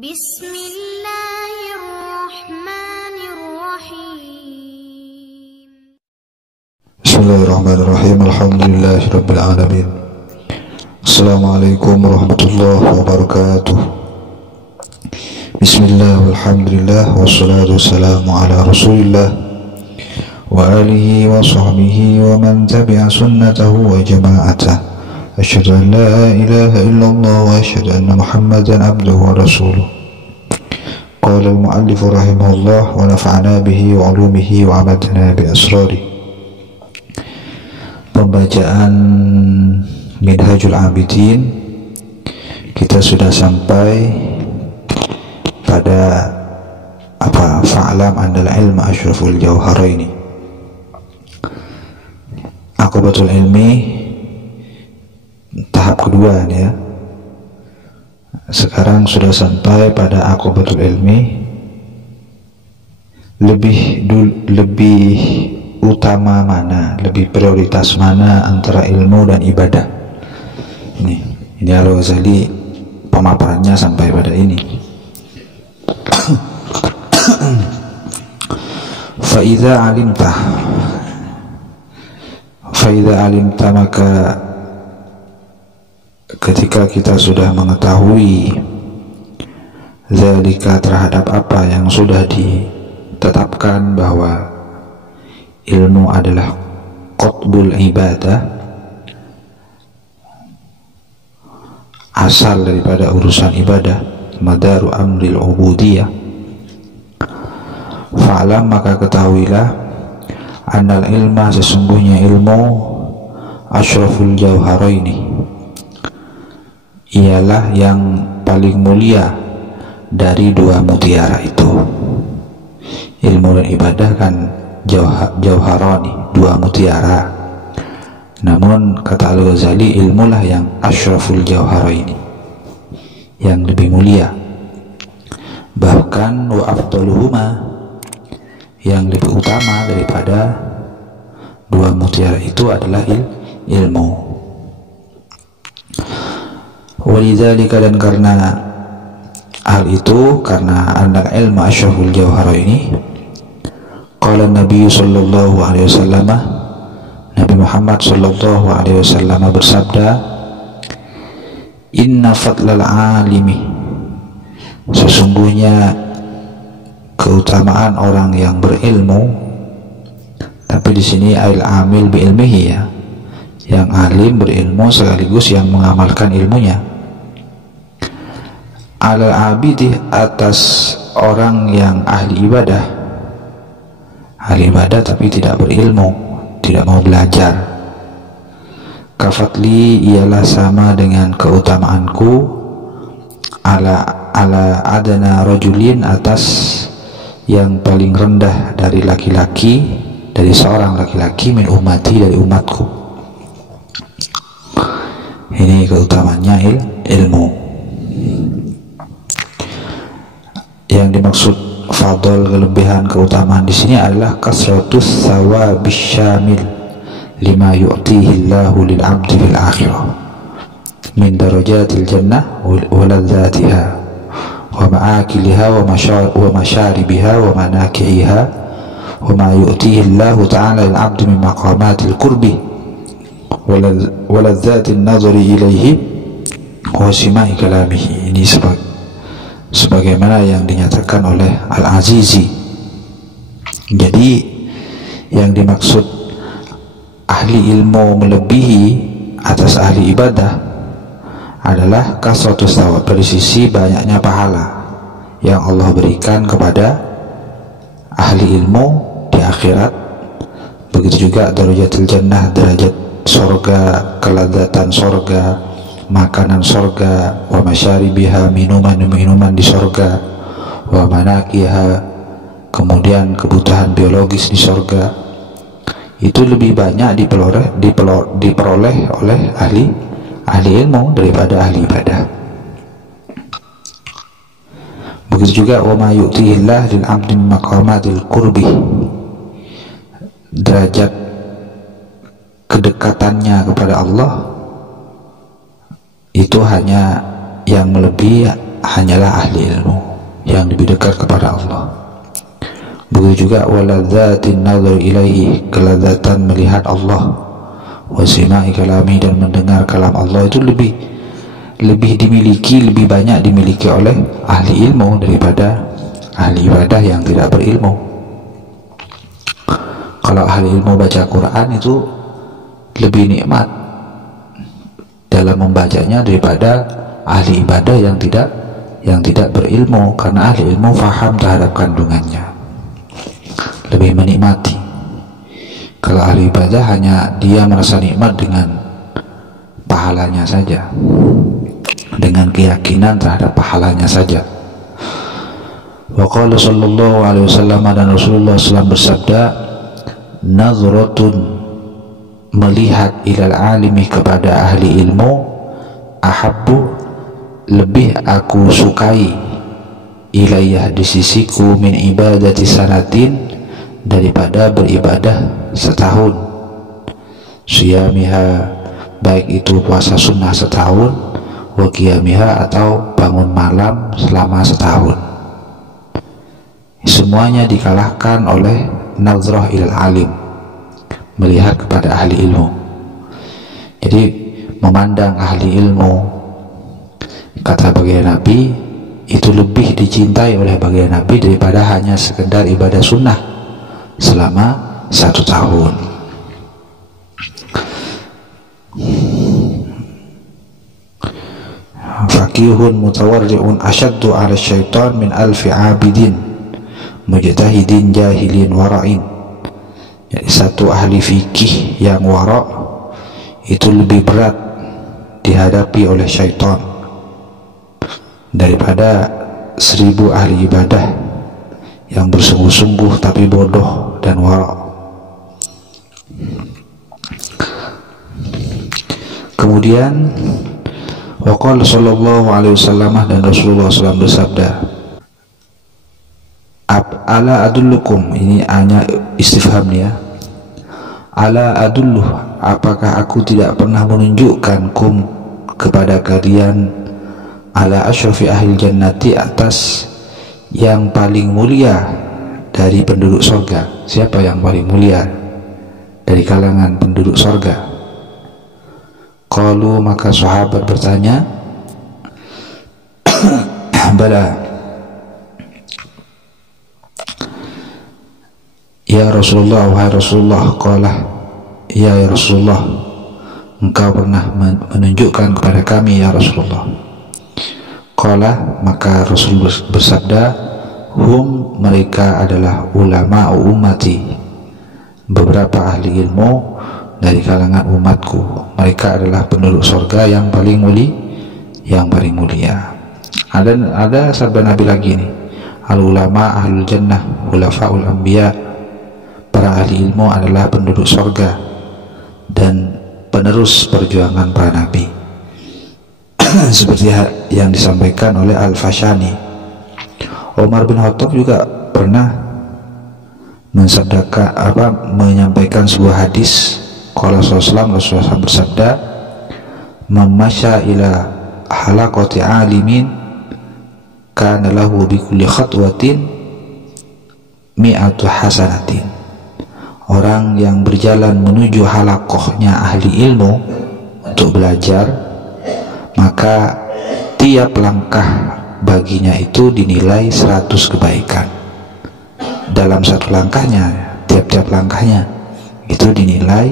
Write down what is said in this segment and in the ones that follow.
Bismillahirrahmanirrahim. Bismillahirrahmanirrahim. Alhamdulillahirabbil alamin. Assalamualaikum warahmatullahi wabarakatuh. Bismillah walhamdulillah wassalatu wassalamu ala Rasulillah wa alihi wa sahbihi wa man tabi'a sunnatahu wa jama'atah. Asyhadu an la ilaha illallah wa asyhadu anna Muhammadan abduhu wa rasuluh. Qala al-mu'allif rahimahullah wa nafa'ana bihi wa 'ulumihi wa 'amadna bi asrari. Pembacaan Minhajul Abidin, kita sudah sampai pada fa'lam andal ilma asyraful jauharaini. Aqibatul ilmi tahap kedua ya. Sekarang sudah sampai pada aqibatul ilmi. Lebih utama mana, lebih prioritas mana antara ilmu dan ibadah? Ini Al-Ghazali pemaparannya sampai pada ini. Fa'idha alimta maka ketika kita sudah mengetahui zalika terhadap apa yang sudah ditetapkan bahwa ilmu adalah qutbul ibadah, asal daripada urusan ibadah, madaru amril ubudiyah, fa'lam maka ketahuilah annal ilma sesungguhnya ilmu asyraful jauharaini ialah yang paling mulia dari dua mutiara itu. Ilmu dan ibadah kan jauharani, dua mutiara. Namun kata Al-Ghazali, ilmulah yang asyraful jauharaini, yang lebih mulia. Bahkan wa afdaluhuma, yang lebih utama daripada dua mutiara itu adalah ilmu. Walidzalika, dan karena hal itu, karena anak ilmu asyraful jauharaini, qala Nabi sallallahu alaihi wasallam, Nabi Muhammad sallallahu alaihi wasallam bersabda, inna fadlal alimi, sesungguhnya keutamaan orang yang berilmu. Tapi di sini al-amil bi ilmihi ya, yang alim berilmu sekaligus yang mengamalkan ilmunya. Al-abidi, atas orang yang ahli ibadah tapi tidak berilmu, tidak mau belajar. Kafatli, ialah sama dengan keutamaanku, ala adana rajulin, atas yang paling rendah dari laki-laki, dari seorang laki-laki, min ummati, dari umatku. Ini keutamanya ilmu. Yang dimaksud fadl, kelebihan, keutamaan di sini adalah kasratus thawabis syamil lima yu'tihi Allahu lil 'abdi fil akhirah min darajatil jannah wa ladzatiha wa ma'akiliha wa masyaribiha wa manakihiha wa ma yu'tihi Allahu ta'ala lil 'abdi min maqamatil qurbi wa ladzatin nadhari ilaihi wa sima'i kalamihi. Ini sebagaimana yang dinyatakan oleh Al-Azizi. Jadi yang dimaksud ahli ilmu melebihi atas ahli ibadah adalah kasratus thawab, dari sisi banyaknya pahala yang Allah berikan kepada ahli ilmu di akhirat. Begitu juga darajatul jannah, derajat sorga, keladzatan sorga, makanan sorga, wa masyaribiha, minuman di sorga, wa manakiha, kemudian kebutuhan biologis di sorga. Itu lebih banyak diperoleh oleh ahli ilmu daripada ahli ibadah. Begitu juga wa ma yu'tihillah lil 'abdi min maqamatil qurbi, derajat kedekatannya kepada Allah itu hanya yang melebihi hanyalah ahli ilmu yang lebih dekat kepada Allah. Begitu juga waladzatin nazar ilaihi, kelezatan melihat Allah, wasima'i kalami, dan mendengar kalam Allah itu lebih dimiliki, lebih banyak dimiliki oleh ahli ilmu daripada ahli ibadah yang tidak berilmu. Kalau ahli ilmu baca Quran itu lebih nikmat dalam membacanya daripada ahli ibadah yang tidak berilmu, karena ahli ilmu faham terhadap kandungannya, lebih menikmati. Kalau ahli ibadah hanya dia merasa nikmat dengan pahalanya saja, dengan keyakinan terhadap pahalanya saja. Wa qala sallallahu alaihi wasallam, dan Rasulullah SAW bersabda, nazratun, melihat, ilal alimi, kepada ahli ilmu, ahabbu, lebih aku sukai, ilayah, di sisiku, min ibadati sanatin, daripada beribadah setahun, siyamiha, baik itu puasa sunnah setahun, wa qiyamiha, atau bangun malam selama setahun. Semuanya dikalahkan oleh nazrah ilal alim, melihat kepada ahli ilmu. Jadi memandang ahli ilmu, kata baginda Nabi, itu lebih dicintai oleh baginda Nabi daripada hanya sekedar ibadah sunnah selama 1 tahun. Fakihun mutawarri'un asyaddu 'ala syaitan min alfi 'abidin mujtahidin jahilin wara'in. Jadi satu ahli fikih yang wara' itu lebih berat dihadapi oleh syaitan daripada 1000 ahli ibadah yang bersungguh-sungguh tapi bodoh dan wara'. Kemudian waqala sallallahu alaihi wasallam, dan Rasulullah SAW bersabda, ala adullukum, ini hanya istifham ya, ala adulluh, apakah aku tidak pernah menunjukkan kum, kepada kalian, ala asyrafi ahli jannati, atas yang paling mulia dari penduduk sorga. Siapa yang paling mulia dari kalangan penduduk sorga? Qalu, maka sahabat bertanya, bala, ya Rasulullah, wahai Rasulullah. Qala, ya Rasulullah, engkau pernah menunjukkan kepada kami ya Rasulullah. Qala, maka Rasul bersabda, hum, mereka adalah ulama ummati, beberapa ahli ilmu dari kalangan umatku, mereka adalah penduduk surga yang paling mulia. Ada sabda Nabi lagi nih, al ulama ahlul jannah khulafaul anbiya, para ahli ilmu adalah penduduk surga dan penerus perjuangan para nabi. Seperti yang disampaikan oleh Al-Fashani. Umar bin Khattab juga pernah menyampaikan sebuah hadis. Qala Rasulullah SAW bersabda, "Mamasya ila halaqati alimin kana lahu bi kulli khatwatin mi'atu hasanatin." Orang yang berjalan menuju halaqahnya ahli ilmu untuk belajar, maka tiap langkah baginya itu dinilai 100 kebaikan. Dalam satu langkahnya, tiap-tiap langkahnya itu dinilai,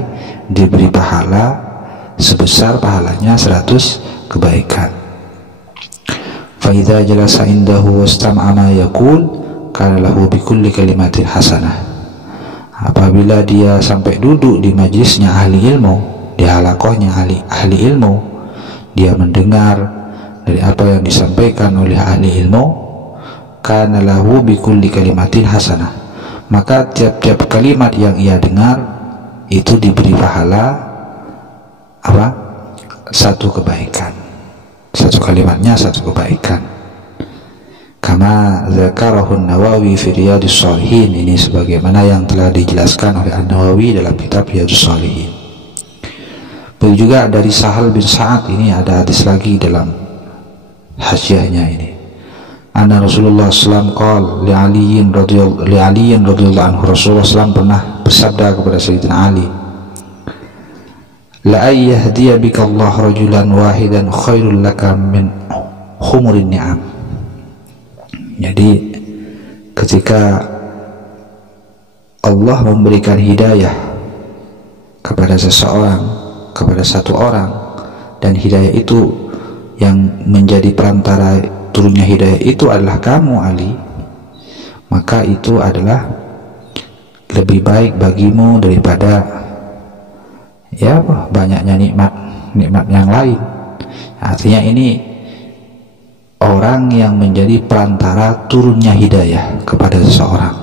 diberi pahala sebesar pahalanya 100 kebaikan. Fa idza jalasa indahu wastama'a ma yaqul kana lahu bi kulli kalimatin hasanah. Apabila dia sampai duduk di majlisnya ahli ilmu, di halaqahnya ahli ilmu, dia mendengar dari apa yang disampaikan oleh ahli ilmu, kana lahu bi kulli kalimatin hasanah, maka tiap-tiap kalimat yang ia dengar itu diberi pahala satu kebaikan. Satu kalimatnya satu kebaikan. Kama zakarahun Nawawi fi Riyadhus Shalihin, ini sebagaimana yang telah dijelaskan oleh An-Nawawi dalam kitab Riyadhus Shalihin. Begitu juga dari Sahal bin Sa'ad, ini ada hadis lagi dalam hasyiahnya ini. anna Rasulullah sallallahu alaihi wasallam li Ali radhiyallahu anhu, Rasulullah sallallahu pernah bersabda kepada Sayyidina Ali, la ayyahdiya bika Allah rajulan wahidan khairul laka min humurin ni'am. Jadi ketika Allah memberikan hidayah kepada seseorang, kepada satu orang, dan hidayah itu yang menjadi perantara turunnya hidayah itu adalah kamu Ali, maka itu adalah lebih baik bagimu daripada ya banyaknya nikmat yang lain. Artinya ini orang yang menjadi perantara turunnya hidayah kepada seseorang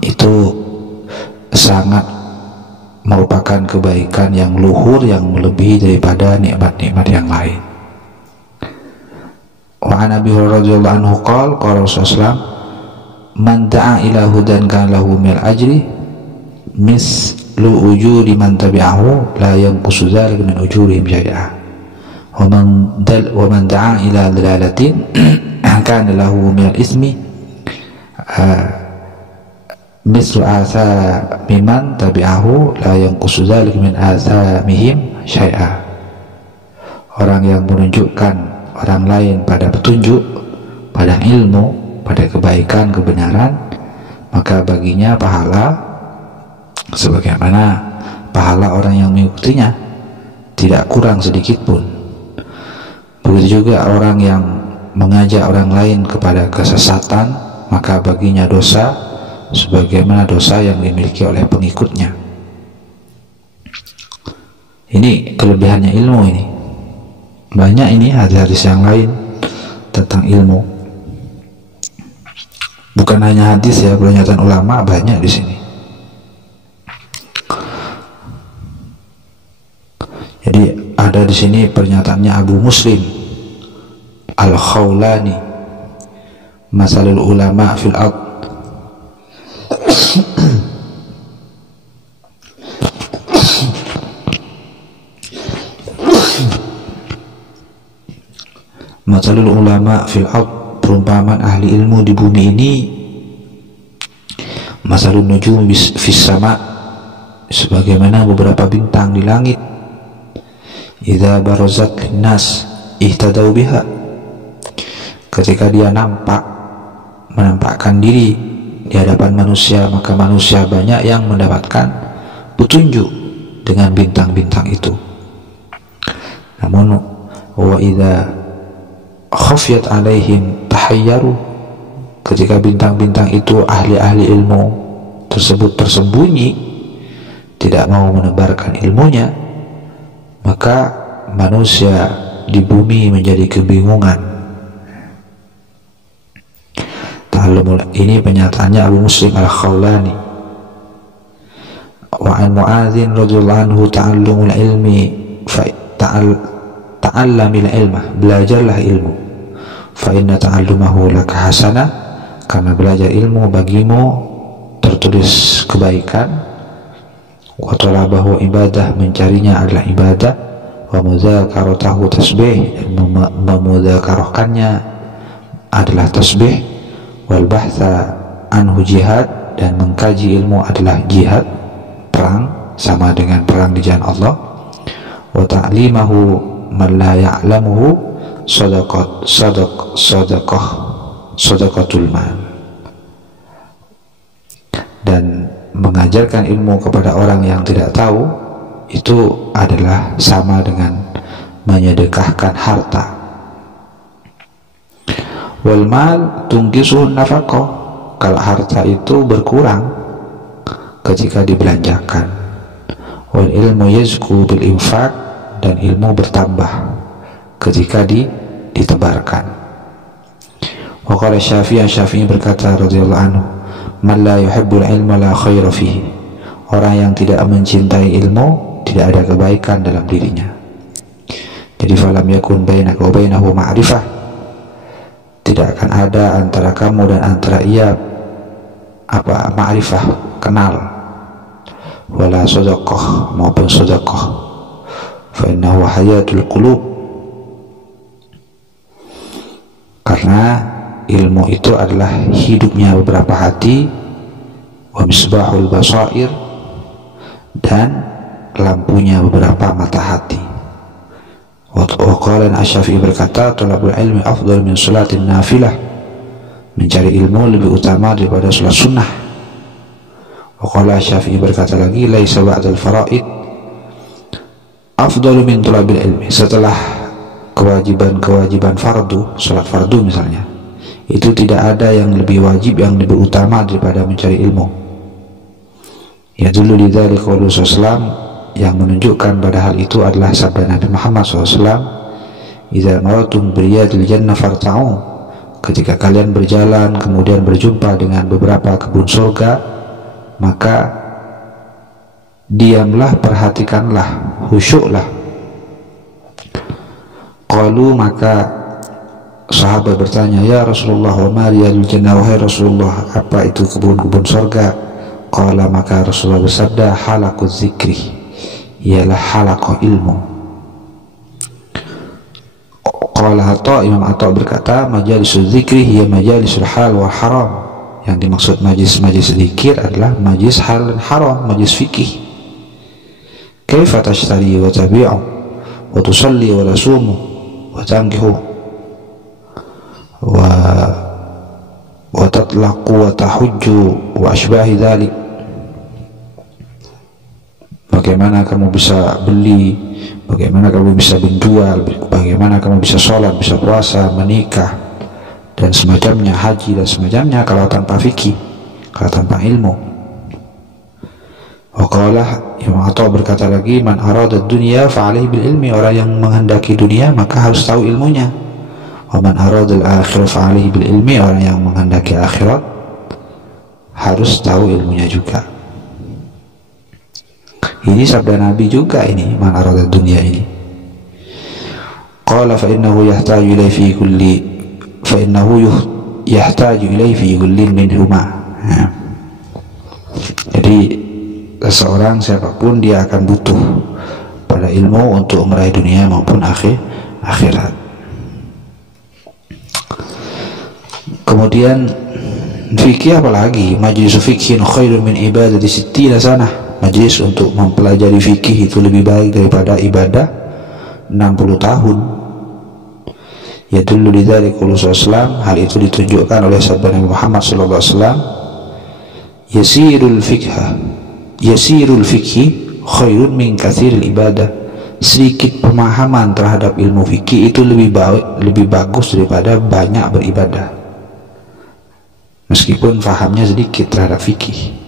itu sangat merupakan kebaikan yang luhur, yang melebihi daripada nikmat-nikmat yang lain. Wa an Abi Hurairah radhiyallahu anhu qala qala Rasulullah man da'a ila hudan kana lahu min ajri mislu ujuri man tabi'ahu la yanqusu dzalika min ujurihim syai'a wa man da'a ila dalalatin kana lahu min al-ithmi mislu athami man tabi'ahu la yanqusu dzalika min athamihim syai'a. Orang yang menunjukkan orang lain pada petunjuk, pada ilmu, pada kebaikan, kebenaran, maka baginya pahala sebagaimana pahala orang yang mengikutinya, tidak kurang sedikit pun. Begitu juga orang yang mengajak orang lain kepada kesesatan, maka baginya dosa sebagaimana dosa yang dimiliki oleh pengikutnya. Ini kelebihannya ilmu ini. Banyak ini hadis-hadis yang lain tentang ilmu. Bukan hanya hadis ya, pernyataan ulama banyak di sini. Jadi ada di sini pernyataannya Abu Muslim Al-Khawlani, Masalul ulama fil ard. Masalul ulama fil ard, perumpamaan ahli ilmu di bumi ini, masalun nujum fis sama, sebagaimana beberapa bintang di langit, idza barazat linnas ihtadau biha, ketika dia menampakkan diri di hadapan manusia, maka manusia banyak yang mendapatkan petunjuk dengan bintang-bintang itu. Namun wa idza khafiyat alaihim tahayyaru, ketika bintang-bintang itu ahli-ahli ilmu tersebut tersembunyi, tidak mau menebarkan ilmunya, maka manusia di bumi menjadi kebingungan. Ini pernyataannya Abu Muslim Al-Khawlani. Wa an Mu'adzin radhiyallahu anhu ta'allumul ilmi ta'allamil ilma, belajarlah ilmu, fa inna ta'allumahu laka hasanah, karena belajar ilmu bagimu tertulis kebaikan, wa talabahu ibadah, mencarinya adalah ibadah, wa mudzakaratahu tasbih, dan memudzakarahkannya adalah tasbih, wal bahtha anhu jihad, dan mengkaji ilmu adalah jihad, perang, sama dengan perang di jalan Allah, wa ta'limahu man la ya'lamuhu sadaqatul mal, dan mengajarkan ilmu kepada orang yang tidak tahu itu adalah sama dengan menyedekahkan harta. Wal mal tungkisuhu nafaqah, kalau harta itu berkurang ketika dibelanjakan. Wal ilmu yazku bil infaq, dan ilmu bertambah ketika ditebarkan. Wa qala Syafi'i berkata radhiyallahu anhu, man la yuhibbul ilma la khaira fihi, orang yang tidak mencintai ilmu tidak ada kebaikan dalam dirinya. Jadi falam yakun bainaka wa bainahu ma'rifah, tidak akan ada antara kamu dan antara ia ma'rifah, kenal, wala sadaqah, maupun sedekah, fa innahu hayatul qulub, karena ilmu itu adalah hidupnya beberapa hati, wa misbahul basair, dan lampunya beberapa mata hati. Wa qala Asy-Syafi'i berkata, talabul ilmi afdal min salatin nafilah, mencari ilmu lebih utama daripada salat sunnah. Wa qala Asy-Syafi'i berkata lagi, laisa ba'dal faraid afdalu min talabil ilmi, setelah kewajiban fardu, salat fardu misalnya, itu tidak ada yang lebih wajib, yang lebih utama daripada mencari ilmu. Ya dulu lidzalika qaulu sallallahu, yang menunjukkan pada hal itu adalah sabda Nabi Muhammad SAW, idza maratum biriyadil jannah farta'u, ketika kalian berjalan kemudian berjumpa dengan beberapa kebun surga, maka diamlah, perhatikanlah, khusyuklah. Qalu, maka sahabat bertanya, ya Rasulullah, wa ma riyadul jannah, wahai Rasulullah, apa itu kebun-kebun surga? Qala, maka Rasulullah bersabda, halaquz zikri, ialah halaqah ilmu. Qala Atha, Imam Atha berkata, majalisuz zikri hiya majalisul hal wal haram, yang dimaksud majlis zikir adalah majlis hal dan haram, majlis fikih. Kaifa tashtari wa tabi'u wa tusalli wa tasumu wa tankihu wa tatlaqu wa tahujju wa ashbahi dhalik. Bagaimana kamu bisa beli, bagaimana kamu bisa menjual, bagaimana kamu bisa sholat, bisa puasa, menikah, dan semacamnya, haji dan semacamnya, kalau tanpa fikih, kalau tanpa ilmu. Waqalah, Imam Atha berkata lagi, man arada dunya fa'alaihi bil ilmi, orang yang menghendaki dunia maka harus tahu ilmunya. Wa man arada al-akhirah fa'alaihi bil ilmi, orang yang menghendaki akhirat harus tahu ilmunya juga. Ini sabda Nabi juga ini, man arada dunya ini. Qala fa innahu yahtaju ilaihi fi kulli, fa innahu yahtaju ilaihi fi kullin minhuma. Jadi seseorang siapapun dia akan butuh pada ilmu untuk meraih dunia maupun akhirat. Kemudian fikih apalagi, majlis fikhin khairun min ibadati sittina sanah, majlis untuk mempelajari fikih itu lebih baik daripada ibadah 60 tahun. Ya dulu lidzalika qaulu sallallahu, hal itu ditunjukkan oleh sabda Nabi Muhammad sallallahu alaihi wasallam, yasirul fikhi khairun min katsiril ibadah, sedikit pemahaman terhadap ilmu fikih itu lebih bagus daripada banyak beribadah, meskipun fahamnya sedikit terhadap fikih.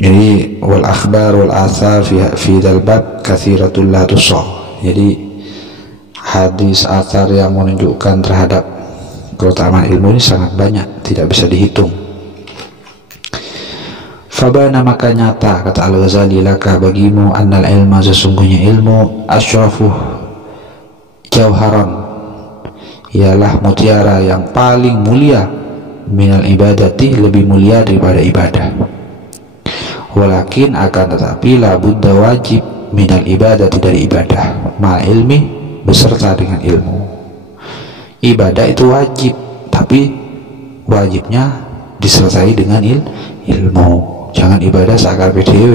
Jadi wal akhbar wal athar fi dalbab katsiratul la tusah, jadi hadis athar yang menunjukkan terhadap keutamaan ilmu ini sangat banyak, tidak bisa dihitung. Fabana, maka nyata, kata Al-Ghazali, laka bagimu, annal ilma, sesungguhnya ilmu, asyrafuh jauharon, ialah mutiara yang paling mulia, minal ibadati, lebih mulia daripada ibadah. Walakin, akan tetapi, la budda wajib, minal ibadati, dari ibadah, ma'al ilmi, beserta dengan ilmu. Ibadah itu wajib, tapi wajibnya disertai dengan ilmu. Jangan ibadah sakar PDW.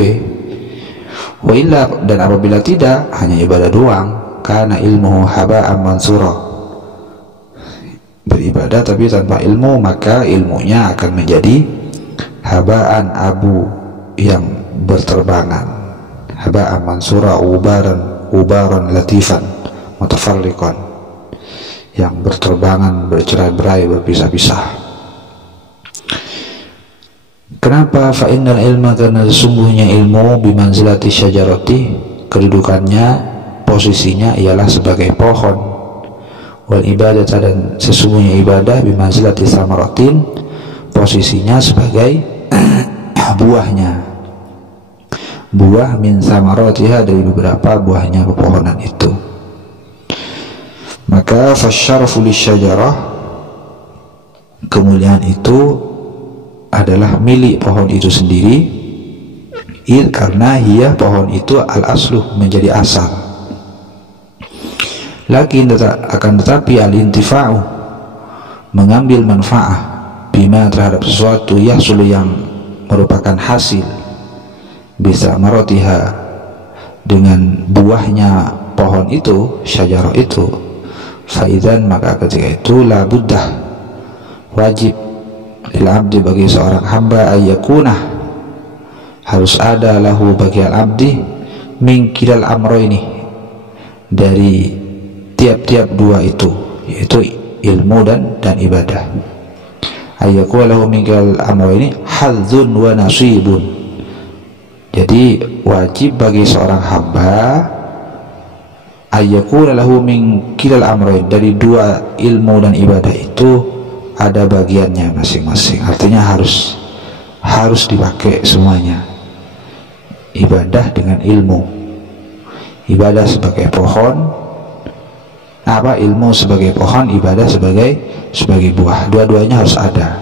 Wa illa, dan apabila tidak, hanya ibadah doang, karena ilmu haba'an mansura, beribadah tapi tanpa ilmu, maka ilmunya akan menjadi haba'an, abu yang berterbangan, haba'an mansura, ubaran latifan mutafarriqan, yang berterbangan, bercerai-berai, berpisah-pisah. Kenapa? Fa innal ilma, karena sesungguhnya ilmu, bimanzilati syajarati, kedudukannya, posisinya ialah sebagai pohon. Wal ibadah, dan sesungguhnya ibadah, bimanzilati samaratin, posisinya sebagai buahnya, buah min samaratiha, dari beberapa buahnya pepohonan itu. Maka fasyarafu lisyajarah, kemuliaan itu adalah milik pohon itu sendiri, karena ia, pohon itu, al-aslu, menjadi asal. Lakin akan tetapi al-intifa'u, mengambil manfaat bima terhadap sesuatu yahsulu yang merupakan hasil bisa marotiha dengan buahnya pohon itu, syajarah itu, faizan maka ketika itu la buddah wajib lil abdi bagi seorang hamba ayyakunah harus ada lahu bagi al abdi min kilal amro ini dari tiap-tiap dua itu, yaitu ilmu dan ibadah. Ayyakuna lahu min kilal amro ini hadzun wa nasibun. Jadi wajib bagi seorang hamba ayyakuna lahu min kilal amro dari dua ilmu dan ibadah itu ada bagiannya masing-masing. Artinya harus dipakai semuanya. Ibadah dengan ilmu, ibadah sebagai pohon, ilmu sebagai pohon, ibadah sebagai buah, dua-duanya harus ada.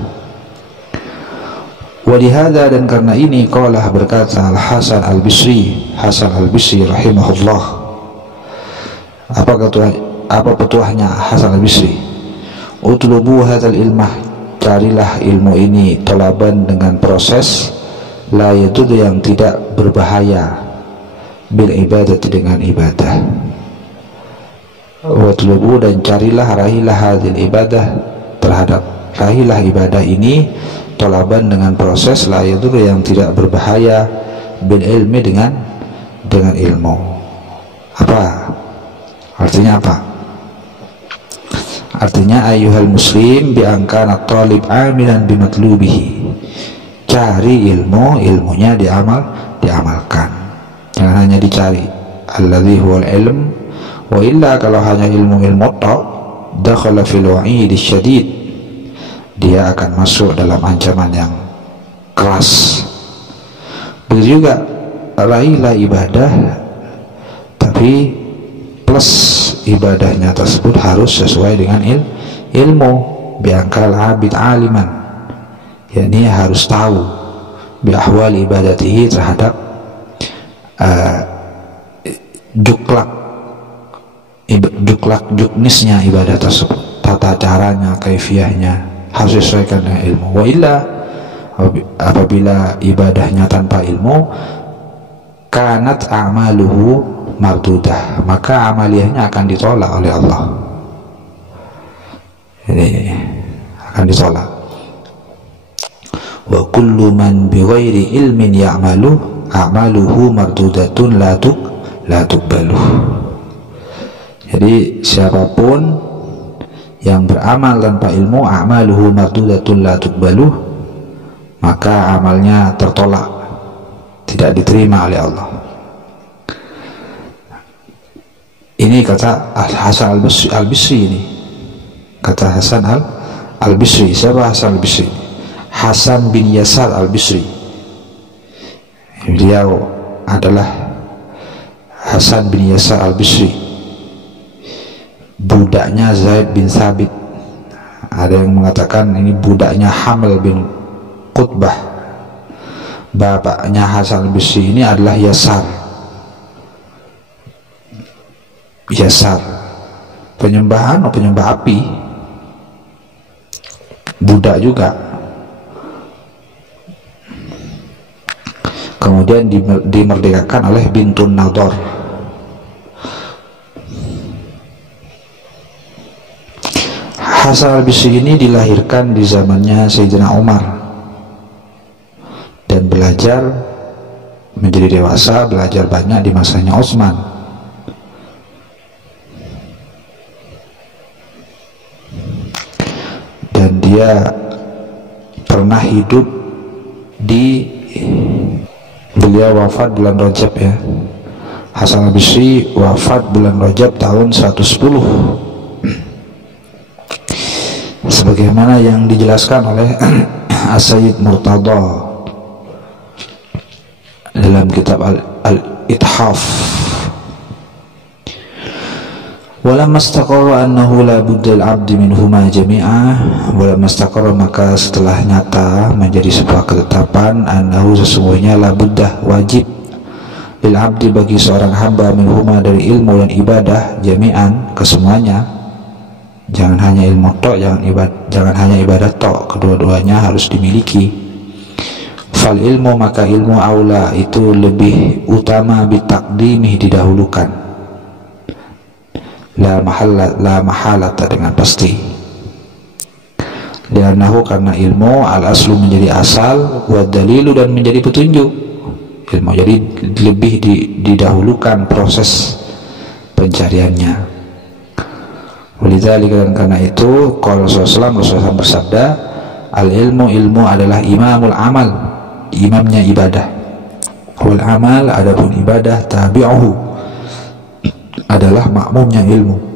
Walihada dan karena ini qala berkata Hasan al-Bisri rahimahullah. Apa petuahnya Hasan al-Bisri? Utlubu hadzal ilmah, carilah ilmu ini talaban dengan proses la yadudu yang tidak berbahaya bil ibadati dengan ibadah. Watlubu dan carilah rahilah hadil ibadah rahilah ibadah ini talaban dengan proses la yadudu yang tidak berbahaya bil ilmi dengan ilmu. Apa artinya? Artinya ayyuhal muslim biangkana talib amilan bimatlubihi, cari ilmunya diamalkan, jangan hanya dicari. Alladzi huwal ilm, wa illa kalau hanya ilmu tok dakhala fil wa'id syadid, dia akan masuk dalam ancaman yang keras. Begitu juga raihlah ibadah, tapi plus ibadahnya tersebut harus sesuai dengan ilmu. Biangkal abid aliman, yakni harus tahu biahwal ibadatihi terhadap juknisnya ibadah tersebut, tata caranya, kaifiyahnya harus disesuaikan dengan ilmu. Wa illa apabila ibadahnya tanpa ilmu, kanat a'maluhu mardudah, maka amaliyahnya akan ditolak oleh Allah. Ini akan ditolak. Wa kullu man bighairi ilmin ya'malu a'maluhu mardudatun la tuqbalu. Jadi siapapun yang beramal tanpa ilmu, a'maluhu mardudatun la tuqbalu, maka amalnya tertolak, tidak diterima oleh Allah. Ini kata Hasan al-Bisri ini. Kata Hasan al-Bisri. Siapa Hasan al-Bisri? Hasan bin Yasar al-Bisri. Beliau adalah Hasan bin Yasar al-Bisri, budaknya Zaid bin Thabit. Ada yang mengatakan ini budaknya Hamil bin Qutbah. Bapaknya Hasan al-Bisri ini adalah Yasar, penyembah api, budak juga. Kemudian dimerdekakan oleh Bintun Nador. Hasan al-Bisri ini dilahirkan di zamannya Sayyidina Umar dan belajar menjadi dewasa, belajar banyak di masanya Utsman. Dan dia pernah hidup beliau wafat bulan Rajab ya. Hasan al-Bisri wafat bulan Rajab tahun 110, sebagaimana yang dijelaskan oleh As-Sayyid Murtada dalam kitab Al-Ithaf. Walamma istaqarra annahu la budda al-'abdi minhuma jami'a, walamma istaqarra maka setelah nyata menjadi sebuah ketetapan, annahu sesungguhnya la budda wajib lil 'abdi bagi seorang hamba minhuma dari ilmu dan ibadah jami'an kesemuanya, Jangan hanya ilmu tok, jangan hanya ibadah tok, kedua-duanya harus dimiliki. Fal ilmu, maka ilmu aula itu lebih utama, bitakdimih, didahulukan, la mahalata, dengan pasti. Li'annahu, karena ilmu, al aslu, menjadi asal, wa dalilu, dan menjadi petunjuk. Ilmu jadi lebih didahulukan proses pencariannya. Walidzalika, karena itu, qala Rasulullah bersabda, al ilmu, ilmu adalah imamul amal, imamnya ibadah. Wal amal, adapun ibadah, tabi'uhu, adalah makmumnya ilmu.